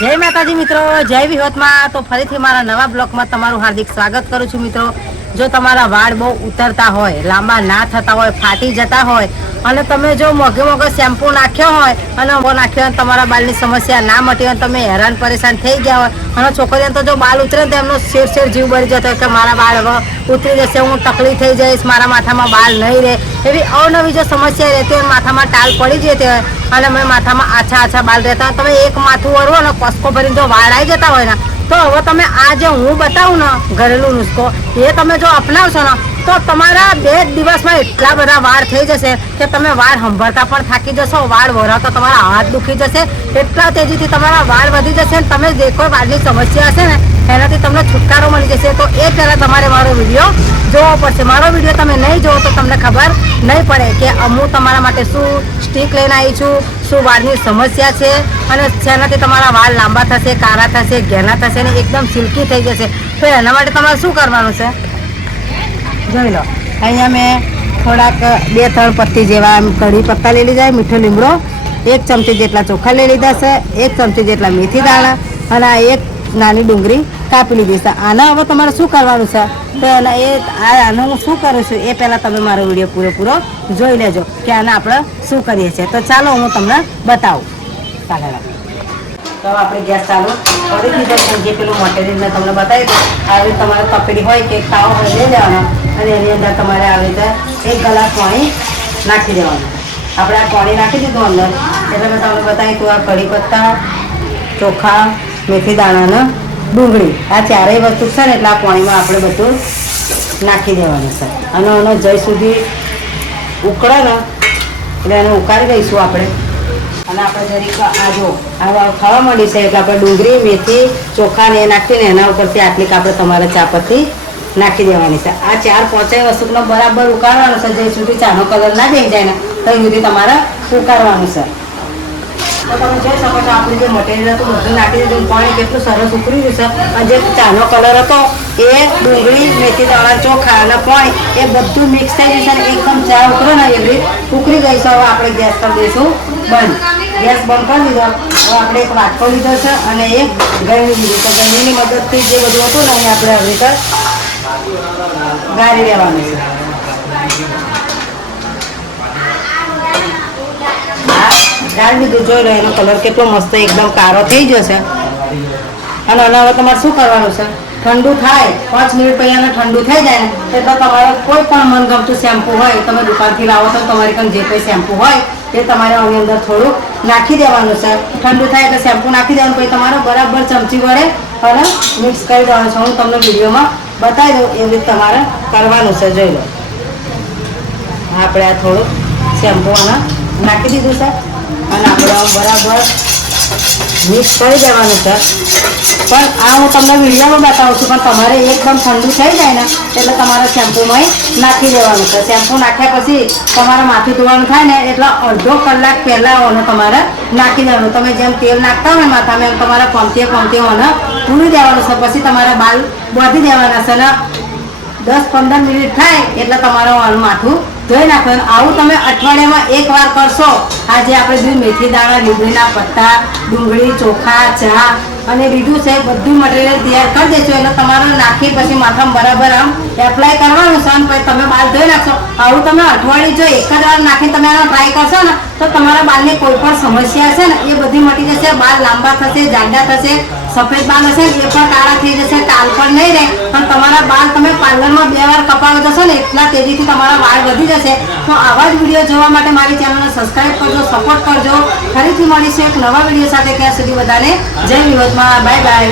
જય માતાજી મિત્રો, જય વિહોતમાં। તો ફરીથી મારા નવા બ્લોગમાં તમારું હાર્દિક સ્વાગત કરું છું મિત્રો। જો તમારા વાળ બહુ ઉતરતા હોય, લાંબા ના થતા હોય, ફાટી જતા હોય અને તમે જો મોઘે મોઘે શેમ્પુ નાખ્યો હોય અને નાખ્યો હોય તમારા બાલની સમસ્યા ના મટી હોય, તમે હેરાન પરેશાન થઈ ગયા હોય અને છોકરીઓને તો જો બાલ ઉતરે તો એમનો શેર જીવ બળી જતો હોય કે મારા બાળ હવે ઉતરી જશે, હું તકલીફ થઈ જઈશ, મારા માથામાં બાલ નહીં રહે, એવી અવનવી જો સમસ્યા રહેતી હોય, માથામાં ટાલ પડી જતી હોય અને મેં માથામાં આછા બાલ રહેતા હોય, તમે એક માથું વળવો ને કસકો ભરીને જો વાળ આવી જતા હોય ને તો હવે તમે આ જે હું બતાવું ને ઘરેલું નુસ્ખો એ તમે જો અપનાવશો ને તો તમારા 2 દિવસમાં એટલા બધા વાળ થઈ જશે કે તમે વાળ સંભાળતા પણ થાકી જશો, વાળ વરાવતા તમારા હાથ દુખી જશે, એટલા તેજીથી તમારા વાળ વધી જશે અને તમે જે કોઈ વાળની સમસ્યા હશે ને એનાથી તમને છુટકારો મળી જશે। તો એ પહેલાં તમારે મારો વિડીયો જોવો પડશે। મારો વિડીયો તમે નહીં જોવો તો તમને ખબર નહીં પડે કે હું તમારા માટે શું સ્ટીક લઈને આવી છું, શું વાળની સમસ્યા છે અને જેનાથી તમારા વાળ લાંબા થશે, કાળા થશે, ઘેના થશે ને એકદમ સિલ્કી થઈ જશે। તો એના માટે તમારે શું કરવાનું છે જોઈ લો। અહીંયા મેં થોડાક 2-3 પત્તી જેવા કઢી પત્તા લઈ લીધા, મીઠો લીમડો, 1 ચમચી જેટલા ચોખા લઈ લીધા છે, 1 ચમચી જેટલા મેથી દાણા અને 1 નાની ડુંગળી કાપી લીધી છે। આના હવે તમારે શું કરવાનું છે તો આને હું શું કરું છું એ પહેલાં તમે મારો વિડીયો પૂરો જોઈ લેજો કે આને આપણે શું કરીએ છીએ। તો ચાલો હું તમને બતાવું। તો આપણે ગેસ ચાલુ કરી દીધો, જે પેલું મટીરિયલ મેં તમને બતાવી દઉં, આવી તમારે તપેલી હોય કે તાવો હોય લઈ લેવાનો અને એની અંદર તમારે આવી રીતે 1 ગ્લાસ પાણી નાખી દેવાનું। આપણે આ પાણી નાખી દીધું અંદર એટલે મેં તમને બતાવી તું આ કઢી પત્તા, ચોખા, મેથી દાણા, ડુંગળી આ ચારેય વસ્તુ છે ને એટલે આ પાણીમાં આપણે બધું નાખી દેવાનું છે અને એનો જય સુધી ઉકળે ને એટલે એને ઉકાળી દઈશું આપણે। અને આપણે જરીક આ જો આ ખાવા માંડી છે એટલે આપણે ડુંગળી, મેથી, ચોખા ને એ નાખીને એના ઉપરથી આટલીક આપણે તમારે ચાપત્તી નાખી દેવાની છે। આ 4-5 વસ્તુનો બરાબર ઉકાળવાનો છે, જ્યાં સુધી ચાનો કલર ના થઈ જાય ને ત્યાં સુધી તમારે ઉકાળવાનું છે। તો તમે જોઈ શકો છો આપણું જે મટીરિયલ હતું બધું નાખી દીધું, પાણી કેટલું સરસ ઉકળી ગયું છે અને જે ચાનો કલર હતો એ ડુંગળી, મેથી દાણા, ચોખા અને પાણી એ બધું મિક્સ થઈ ગયું છે અને એકદમ ચા ઉકળે ને એવી ઉકળી ગઈ છે। હવે આપણે ગેસ કરી દઈશું બંધ। ગેસ બંધ કરી દીધો। હવે આપણે એક વાટકો લીધો છે અને એક ગળણી લીધી છે, ગળણીની મદદથી જે બધું હતું ને અહીં આપણે આવી રીતે ગાળી લેવાનું છે। ગાળી દીધું, જોઈ લો એનો કલર કેટલો મસ્ત એકદમ કાળો થઈ જશે। અને હવે તમારે શું કરવાનું છે, ઠંડુ થાય 5 મિનિટ પછી એને ઠંડુ થઈ જાય ને એટલે તમારે કોઈ પણ મનગમતું શેમ્પુ હોય, તમે દુકાનથી લાવો તો તમારી પાસે જે કંઈ શેમ્પુ હોય એ તમારે આની અંદર થોડું નાખી દેવાનું છે। ઠંડુ થાય એટલે શેમ્પુ નાખી દેવાનું, પછી તમારે બરાબર ચમચી વડે અને મિક્સ કરી દેવાનું છે। હું તમને વિડીયોમાં બતાવી દઉં એવી રીતે તમારે કરવાનું છે। જોઈ લો આપણે આ થોડું શેમ્પુ આને નાખી દીધું છે અને આપણે બરાબર મિક્સ કરી દેવાનું છે। પણ આ હું તમને વિડીયોમાં બતાવું છું, પણ તમારે એકદમ ઠંડુ થઈ જાય ને એટલે તમારે શેમ્પુમાં નાખી દેવાનું છે। શેમ્પુ નાખ્યા પછી તમારે માથું ધોવાનું થાય ને એટલે અડધો કલાક પહેલાં ઓને તમારે નાખી દેવાનું। તમે જેમ તેલ નાખતા હોય ને માથામાં એમ તમારે પમતી ઓને પૂરી દેવાનું છે। પછી તમારા બાલ બાંધી દેવાના છે ને 10-15 મિનિટ થાય એટલે તમારું માથું ધોઈ નાખવાનું। આવું તમે અઠવાડિયામાં 1 વાર કરશો। આજે આપણે બધું મેથી દાણા, લીમડીના પત્તા, ડુંગળી, ચોખા, ચા અને બીજું છે બધું મટીરિયલ તૈયાર કરી દેશો એટલે તમારે નાખી પછી માથામાં બરાબર આમ એપ્લાય કરવાનું છે અને પછી તમે બાલ ધોઈ નાખશો। આવું તમે અઠવાડિયું જો 1 જ વાર નાખીને તમે એનો ટ્રાય કરશો ને તો તમારા બાલની કોઈ પણ સમસ્યા છે ને એ બધી મટી જશે। બાલ લાંબા થશે, જાડા થશે, સફેદ બાલ હશે એ પણ કાળા થઈ જશે, ટાલ પણ નહીં રહે અને તમારા બાલ તમે પાર્લરમાં 2 વાર કપાવી જશો ને એટલા તેજીથી તમારા વાળ વધી જશે। તો આવા જ વિડીયો જોવા માટે મારી ચેનલને સબસ્ક્રાઈબ કરજો, સપોર્ટ કરજો। ફરીથી મળીશું એક નવા વિડીયો સાથે। ત્યાં સુધી બધાને જય વિહોતમાં, બાય બાય।